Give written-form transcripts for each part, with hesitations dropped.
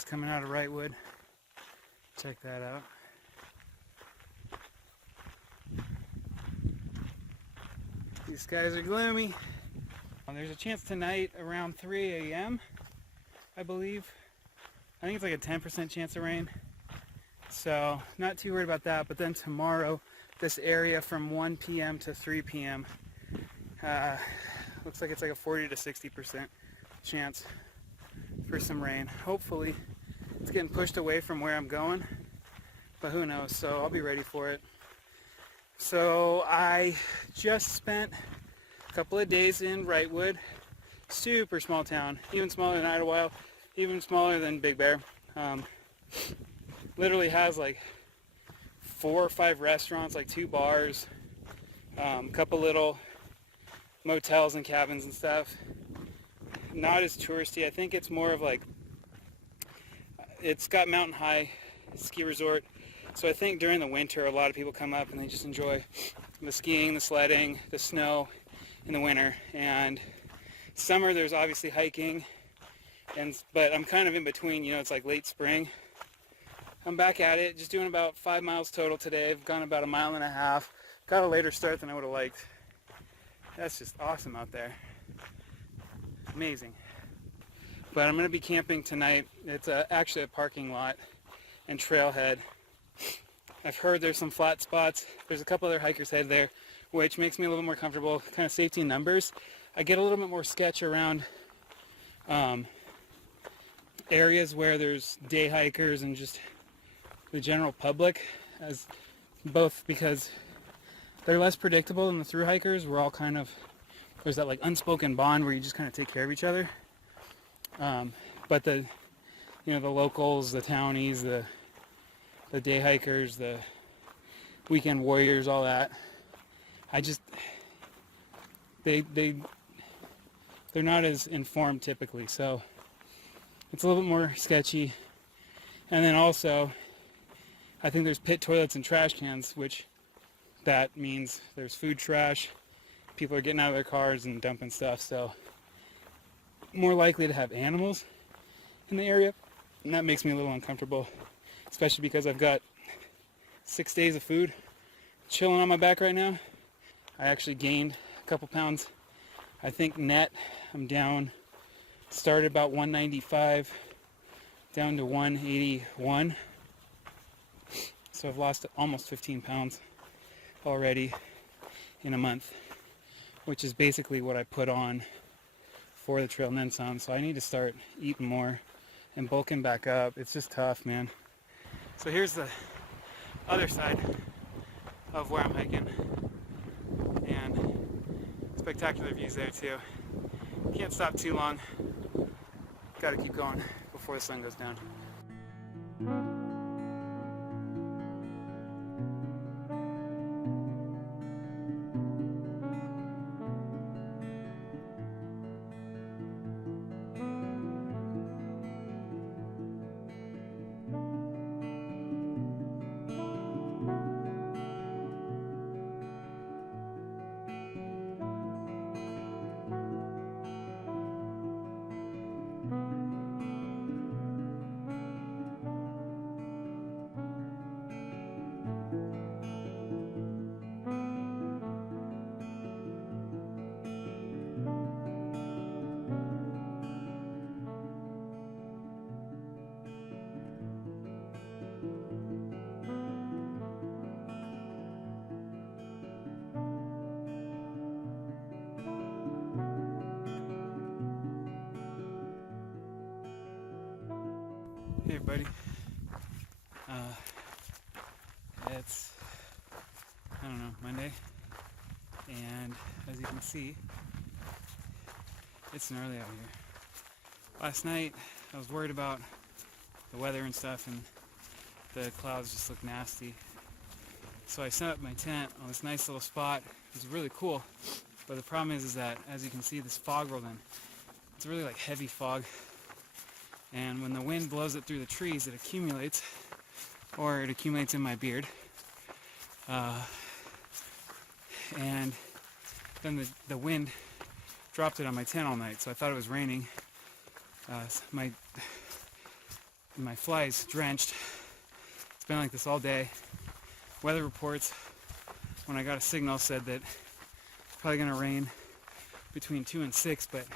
just coming out of Wrightwood. Check that out. These skies are gloomy. There's a chance tonight around 3 a.m. I believe. I think it's like a 10% chance of rain. So not too worried about that. But then tomorrow, this area from 1 p.m. to 3 p.m. Looks like it's like a 40 to 60% chance for some rain. Hopefully it's getting pushed away from where I'm going, but who knows. So I'll be ready for it. So I just spent a couple of days in Wrightwood. Super small town, even smaller than Idlewild, even smaller than Big Bear. Literally has like 4 or 5 restaurants, like 2 bars, a couple little motels and cabins and stuff. Not as touristy. I think it's more of like, it's got mountain high ski resort. So I think during the winter a lot of people come up and they just enjoy the skiing, the sledding, the snow in the winter. And summer there's obviously hiking, but I'm kind of in between, you know, it's like late spring. I'm back at it, just doing about 5 miles total today. I've gone about 1.5 miles. Got a later start than I would have liked. That's just awesome out there. Amazing. But I'm going to be camping tonight. It's actually a parking lot and trailhead. I've heard there's some flat spots. There's a couple other hikers head there, which makes me a little more comfortable. Kind of safety in numbers. I get a little bit more sketch around areas where there's day hikers and just the general public, as both because they're less predictable than the thru hikers. We're all kind of, there's that like unspoken bond where you just kind of take care of each other. But the, you know, the locals, the townies, the day hikers, the weekend warriors, all that, they're not as informed typically, so it's a little bit more sketchy. And then also, I think there's pit toilets and trash cans, which that means there's food trash. People are getting out of their cars and dumping stuff, so more likely to have animals in the area, and that makes me a little uncomfortable, especially because I've got 6 days of food chilling on my back right now. I actually gained a couple pounds. I think net I'm down, started about 195 down to 181. So I've lost almost 15 pounds already in a month, which is basically what I put on for the trail and then some. So I need to start eating more and bulking back up. It's just tough, man. So here's the other side of where I'm hiking, and spectacular views there too. Can't stop too long. Gotta keep going before the sun goes down. Hey everybody, it's, I don't know, Monday, and as you can see, it's gnarly out here. Last night, I was worried about the weather and stuff, and the clouds just look nasty. So I set up my tent on this nice little spot. It was really cool, but the problem is that, as you can see, this fog rolled in. It's really like heavy fog. And when the wind blows it through the trees, it accumulates, or it accumulates in my beard. And then the wind dropped it on my tent all night, so I thought it was raining. My my fly's drenched. It's been like this all day. Weather reports, when I got a signal, said that it's probably going to rain between 2 and 6, but it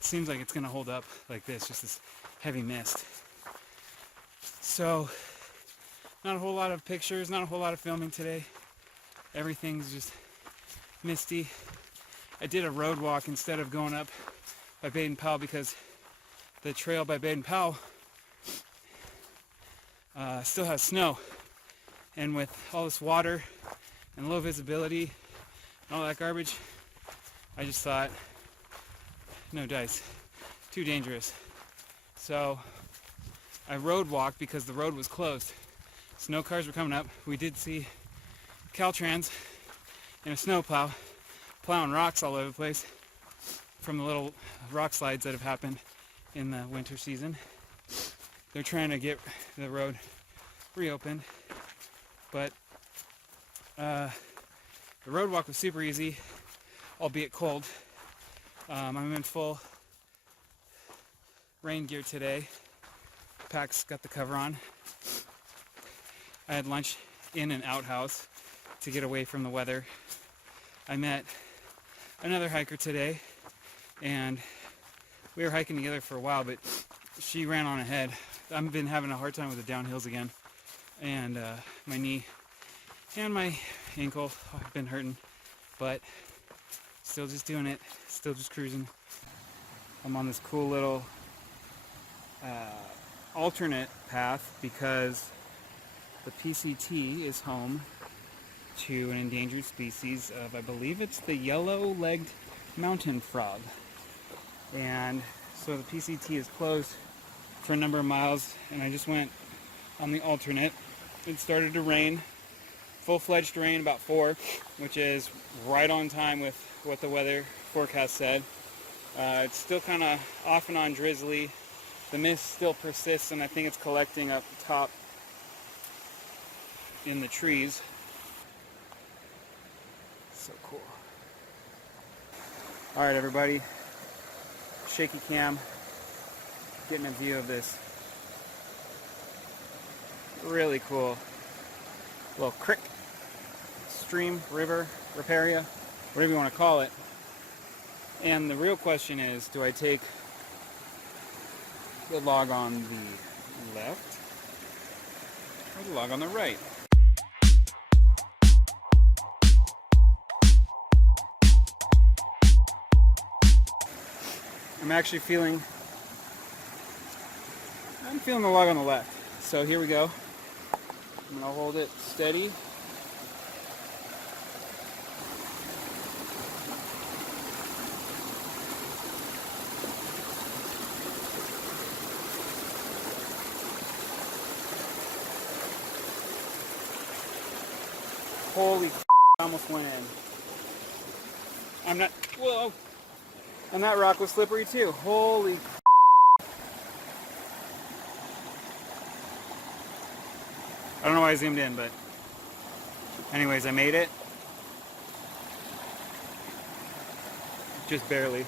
seems like it's going to hold up like this, just this heavy mist. So, not a whole lot of pictures, not a whole lot of filming today. Everything's just misty. I did a road walk instead of going up by Baden-Powell because the trail by Baden-Powell still has snow. And with all this water and low visibility and all that garbage, I just thought, no dice, too dangerous. So I road walked because the road was closed. Snow cars were coming up. We did see Caltrans in a snowplow plowing rocks all over the place from the little rock slides that have happened in the winter season. They're trying to get the road reopened, but the road walk was super easy, albeit cold. I'm in full rain gear today. Pack's got the cover on. I had lunch in an outhouse to get away from the weather. I met another hiker today, and we were hiking together for a while, but she ran on ahead. I've been having a hard time with the downhills again, and my knee and my ankle have been hurting, but still just doing it, still just cruising. I'm on this cool little alternate path because the PCT is home to an endangered species of, I believe it's the yellow-legged mountain frog. And so the PCT is closed for a number of miles, and I just went on the alternate. It started to rain, full-fledged rain about 4, which is right on time with what the weather forecast said. It's still kind of off and on drizzly. The mist still persists, and I think it's collecting up top in the trees. So cool. All right, everybody. Shaky cam. Getting a view of this really cool little creek, stream, river, riparian, whatever you want to call it. And the real question is, do I take the log on the left or the log on the right? I'm feeling the log on the left. So here we go. I'm gonna hold it steady. Holy I almost went in. Whoa! And that rock was slippery too. Holy I don't know why I zoomed in, but anyways, I made it. Just barely.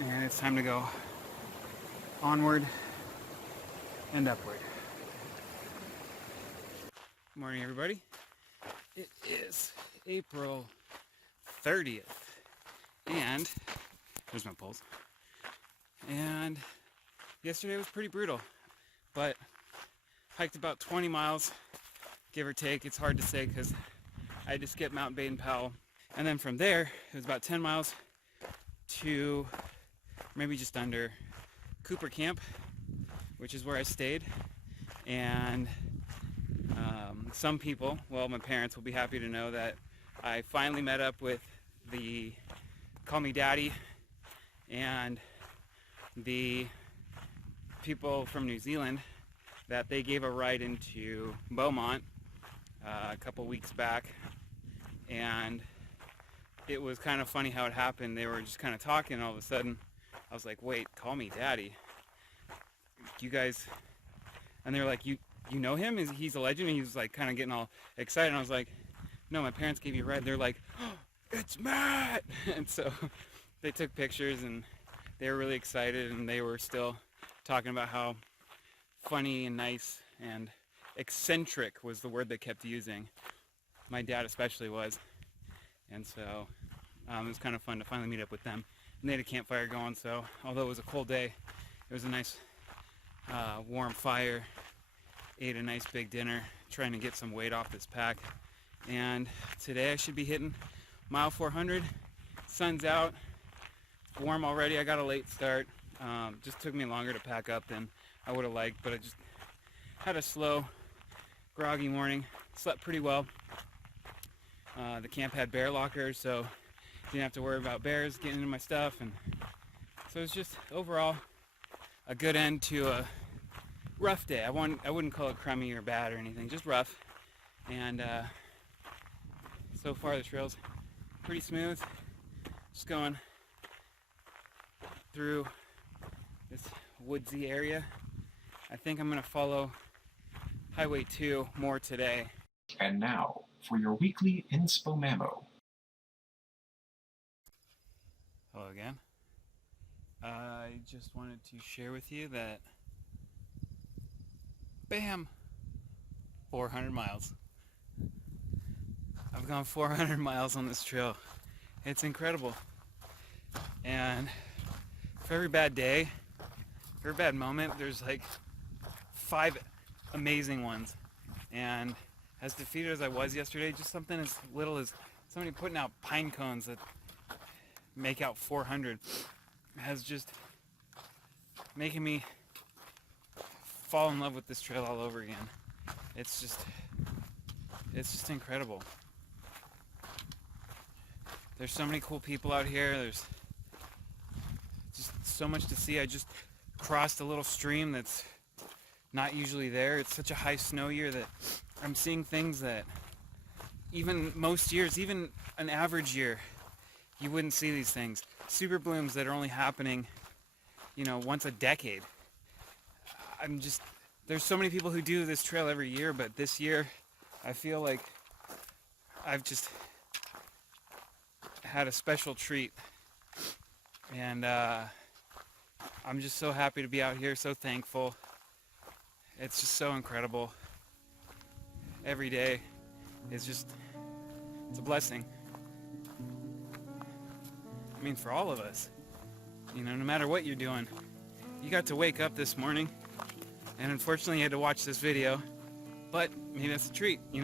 And it's time to go onward and upward. Good morning, everybody. It is April 30th. And there's my pulse. And yesterday was pretty brutal, but hiked about 20 miles, give or take. It's hard to say because I just skipped Mount Baden-Powell. And then from there, it was about 10 miles to maybe just under Cooper Camp, which is where I stayed. And some people, well, my parents will be happy to know that I finally met up with the Call Me Daddy and the people from New Zealand that they gave a ride into Beaumont a couple weeks back, and it was kind of funny how it happened. They were just kind of talking, and all of a sudden I was like, wait, Call Me Daddy, you guys, and they were like, you know him? He's a legend? And he was like kind of getting all excited, and I was like, no, my parents gave you a ride. They're like, oh, it's Matt! And so they took pictures, and they were really excited, and they were still talking about how funny and nice and eccentric was the word they kept using. My dad especially was. And so it was kind of fun to finally meet up with them. And they had a campfire going, so although it was a cold day, it was a nice warm fire. Ate a nice big dinner, trying to get some weight off this pack. And today I should be hitting mile 400. Sun's out, warm already. I got a late start. Just took me longer to pack up than I would have liked, but I just had a slow, groggy morning. Slept pretty well. The camp had bear lockers, so didn't have to worry about bears getting into my stuff, and so it was just overall a good end to a rough day. I wouldn't call it crummy or bad or anything, just rough. And so far the trail's pretty smooth. Just going through this woodsy area. I think I'm gonna follow Highway 2 more today. And now for your weekly INSPOMAMO. Hello again. I just wanted to share with you that, bam, 400 miles. I've gone 400 miles on this trail. It's incredible. And for every bad day, for every bad moment, there's like 5 amazing ones. And as defeated as I was yesterday, just something as little as somebody putting out pine cones that make out 400 has just making me fall in love with this trail all over again. It's just incredible. There's so many cool people out here. There's just so much to see. I just crossed a little stream that's not usually there. It's such a high snow year that I'm seeing things that even most years, even an average year, you wouldn't see these things. Super blooms that are only happening, once a decade. There's so many people who do this trail every year, but this year I feel like I've just had a special treat. And I'm just so happy to be out here, so thankful. It's just so incredible. Every day is it's a blessing. I mean, for all of us, no matter what you're doing, you got to wake up this morning, and unfortunately you had to watch this video, but maybe that's a treat, you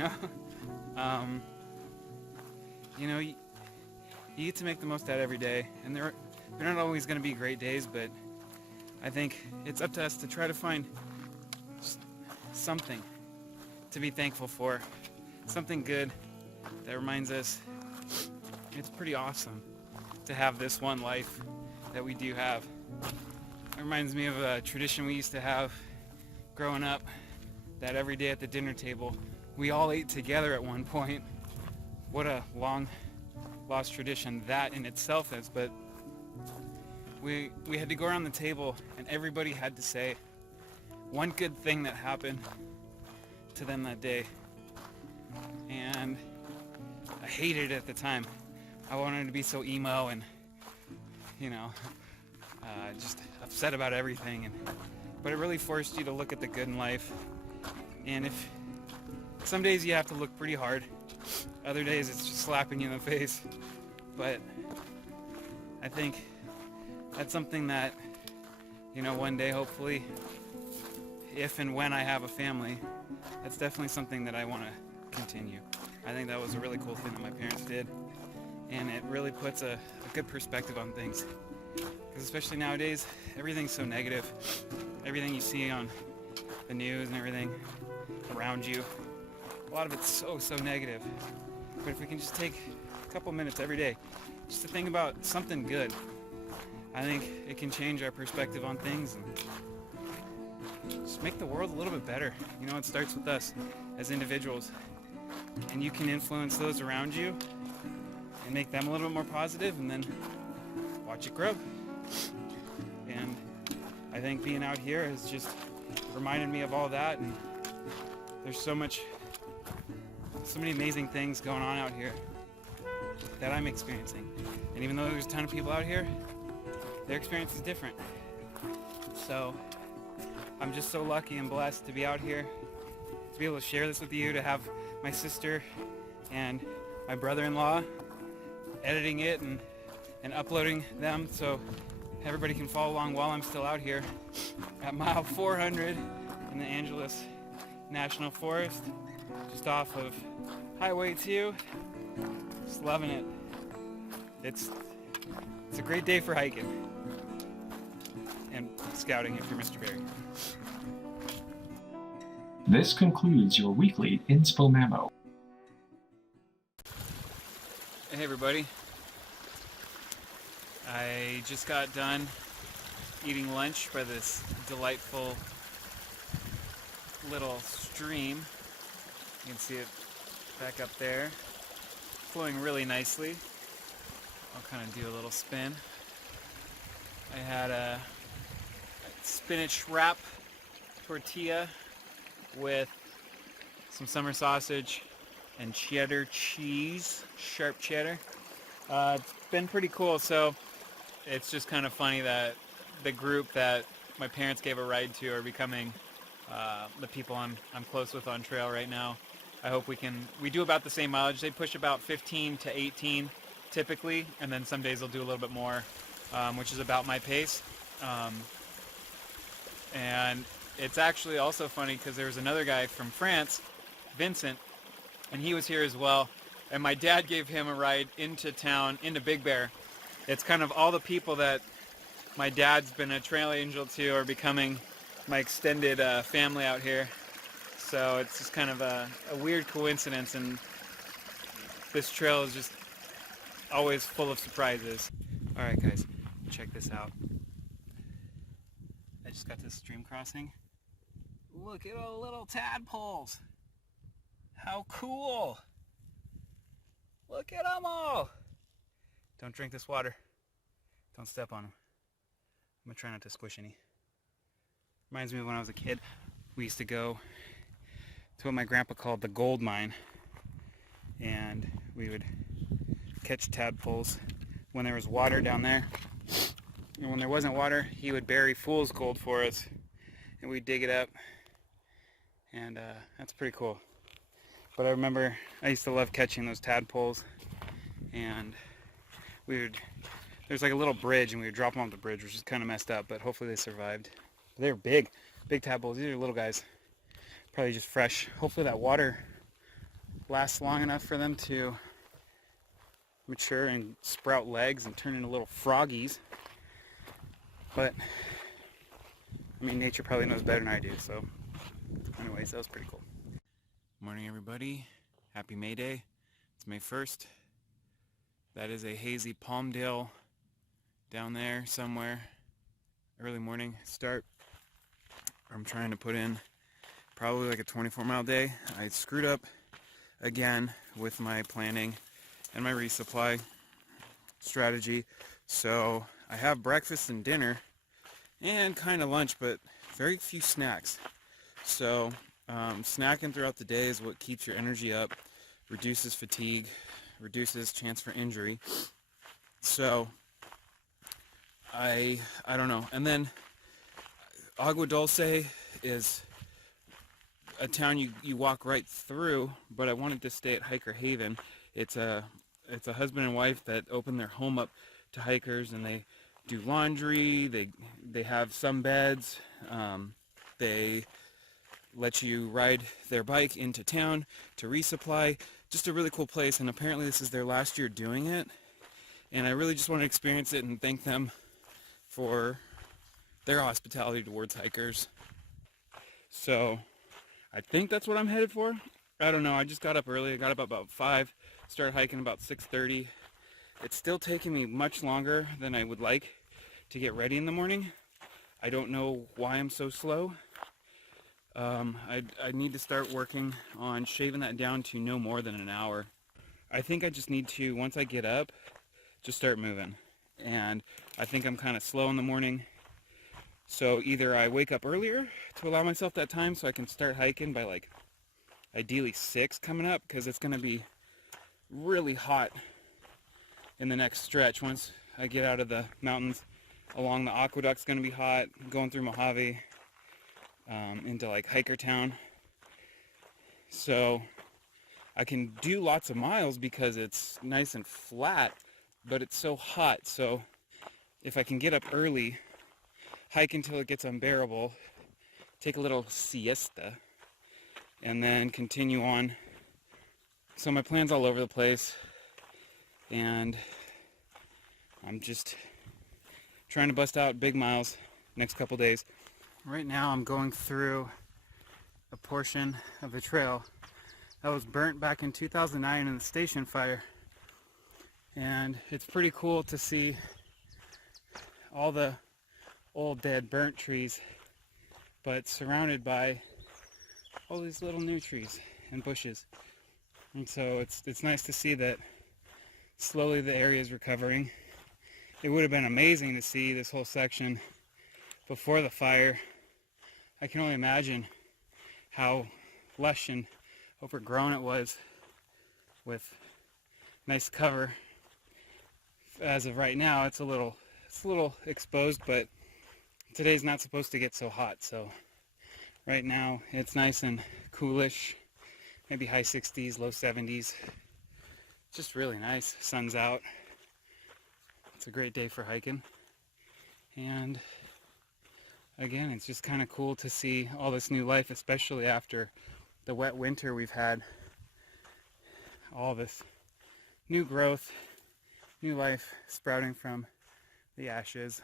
get to make the most out of every day, and they're not always going to be great days, but I think it's up to us to try to find something to be thankful for, something good that reminds us it's pretty awesome to have this one life that we do have. It reminds me of a tradition we used to have growing up, that every day at the dinner table we all ate together at one point. What a long lost tradition that in itself is, but we had to go around the table and everybody had to say one good thing that happened to them that day. And I hated it at the time. I wanted to be so emo and just upset about everything, but it really forced you to look at the good in life. And if some days you have to look pretty hard, other days it's just slapping you in the face. But I think that's something that one day, hopefully, if and when I have a family, that's definitely something that I want to continue. I think that was a really cool thing that my parents did, and it really puts a good perspective on things. Because especially nowadays, everything's so negative. Everything you see on the news and everything around you, a lot of it's so negative. But if we can just take a couple minutes every day just to think about something good, I think it can change our perspective on things and just make the world a little bit better. It starts with us as individuals, and you can influence those around you and make them a little bit more positive, and then watch it grow. And I think being out here has just reminded me of all that, and there's so many amazing things going on out here that I'm experiencing. And even though there's a ton of people out here, their experience is different. So I'm just so lucky and blessed to be out here, to be able to share this with you, to have my sister and my brother-in-law editing it and uploading them so everybody can follow along while I'm still out here at mile 400 in the Angeles National Forest, just off of Highway 2. Just loving it. It's a great day for hiking and scouting if you're Mr. Berry. This concludes your weekly INSPOMAMO. Hey everybody. I just got done eating lunch by this delightful little stream. You can see it back up there, flowing really nicely. I'll kind of do a little spin. I had a spinach wrap tortilla with some summer sausage and cheddar cheese, sharp cheddar. It's been pretty cool. So it's just kind of funny that the group that my parents gave a ride to are becoming the people I'm close with on trail right now. I hope we do about the same mileage. They push about 15 to 18 typically, and then some days they'll do a little bit more, which is about my pace. And it's actually also funny because there was another guy from France, Vincent, and he was here as well. And my dad gave him a ride into town, into Big Bear. It's kind of all the people that my dad's been a trail angel to are becoming my extended family out here. So it's just kind of a weird coincidence, and this trail is just always full of surprises. Alright guys, check this out. I just got this stream crossing. Look at all the little tadpoles! How cool! Look at them all! Don't drink this water. Don't step on them. I'm gonna try not to squish any. Reminds me of when I was a kid. We used to go to what my grandpa called the gold mine, and we would catch tadpoles when there was water down there. And when there wasn't water, he would bury fool's gold for us, and we'd dig it up. And that's pretty cool. But I remember I used to love catching those tadpoles, and there's like a little bridge, and we would drop them off the bridge, which is kind of messed up, but hopefully they survived. But they were big tadpoles. These are little guys, probably just fresh. Hopefully that water lasts long enough for them to mature and sprout legs and turn into little froggies. But I mean, nature probably knows better than I do. So anyways, that was pretty cool. Morning everybody, happy May Day. It's May 1st. That is a hazy Palmdale down there somewhere. Early morning start. I'm trying to put in probably like a 24-mile day. I screwed up again with my planning and my resupply strategy. So I have breakfast and dinner and kind of lunch, but very few snacks. So snacking throughout the day is what keeps your energy up, reduces fatigue, reduces chance for injury. So I don't know. And then Agua Dulce is a town you walk right through, but I wanted to stay at Hiker Haven. It's a husband and wife that open their home up to hikers, and they do laundry, they have some beds, they let you ride their bike into town to resupply. Just a really cool place, and apparently this is their last year doing it, and I really just want to experience it and thank them for their hospitality towards hikers. So I think that's what I'm headed for. I don't know, I just got up early. I got up about 5, started hiking about 6:30. It's still taking me much longer than I would like to get ready in the morning. I don't know why I'm so slow. I need to start working on shaving that down to no more than an hour. I think I just need to, once I get up, just start moving. And I think I'm kind of slow in the morning. So either I wake up earlier to allow myself that time so I can start hiking by like ideally 6 coming up, because it's going to be really hot in the next stretch. Once I get out of the mountains along the aqueduct's going to be hot, going through Mojave, into like hiker town. So I can do lots of miles because it's nice and flat, but it's so hot. So if I can get up early, hike until it gets unbearable, take a little siesta, and then continue on. So my plan's all over the place, and I'm just trying to bust out big miles next couple days. Right now I'm going through a portion of the trail that was burnt back in 2009 in the station fire, and it's pretty cool to see all the old dead burnt trees, but surrounded by all these little new trees and bushes. And so it's nice to see that slowly the area is recovering. It would have been amazing to see this whole section before the fire. I can only imagine how lush and overgrown it was with nice cover. As of right now, it's a little exposed, but today's not supposed to get so hot, so right now it's nice and coolish, maybe high 60s, low 70s. Just really nice. Sun's out. It's a great day for hiking. And again, it's just kind of cool to see all this new life, especially after the wet winter we've had. All this new growth, new life sprouting from the ashes.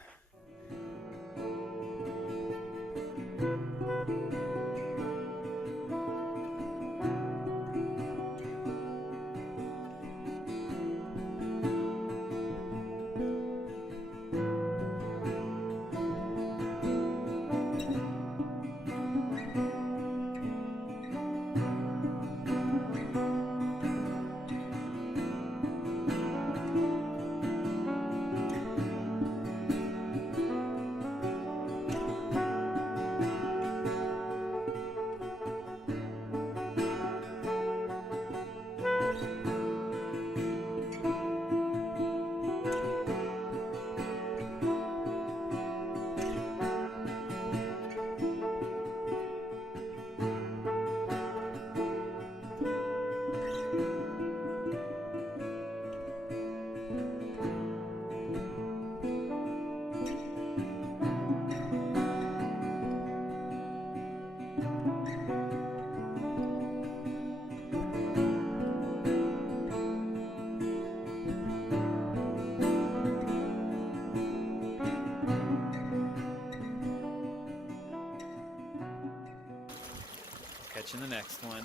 Catching the next one.